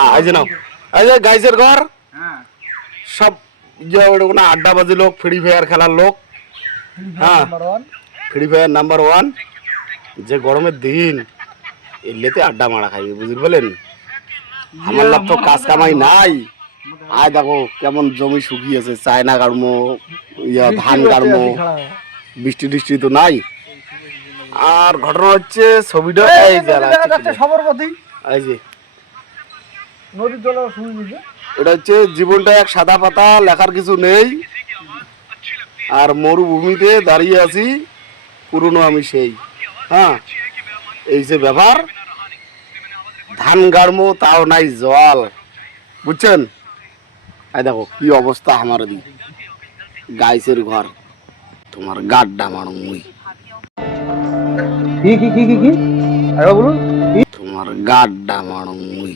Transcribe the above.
এই যে নাও, এই যে গাইসের ঘর সব যে ওখানে আড্ডাবাজি লোক, ফ্রি ফায়ার খেলার লোক। হ্যাঁ, ফ্রি ফায়ার নাম্বার 1। যে গরমের দিন এলেতে আড্ডা মারা খাইবে, বুঝতে পারলেন? আমার লাভ তো কাজ কামাই নাই। আয় দেখো কেমন জমি শুকিয়েছে, চায়না গাড়মো, ধান গাড়মো, বৃষ্টি টিষ্টি তো নাই। আর ঘটনা হচ্ছে ছবিটা এই যে এই যে নদীর জল শুনে দিছে। এটা হচ্ছে জীবনটা এক সাদা পাতা, লেখার কিছু নেই। আর মরুভূমিতে দাঁড়িয়ে আছি, পুরনো আমি সেই। হ্যাঁ, এই যে ব্যাপার, ধান গাড়মো তাও নাই জল, বুঝছেন? এই দেখো কি অবস্থা আমার দি গাইসের ঘর, তোমার গাড্ডা মারো মুই, কি কি কি কি কি আরে বলুন, তোমার গাড্ডা মারো মুই।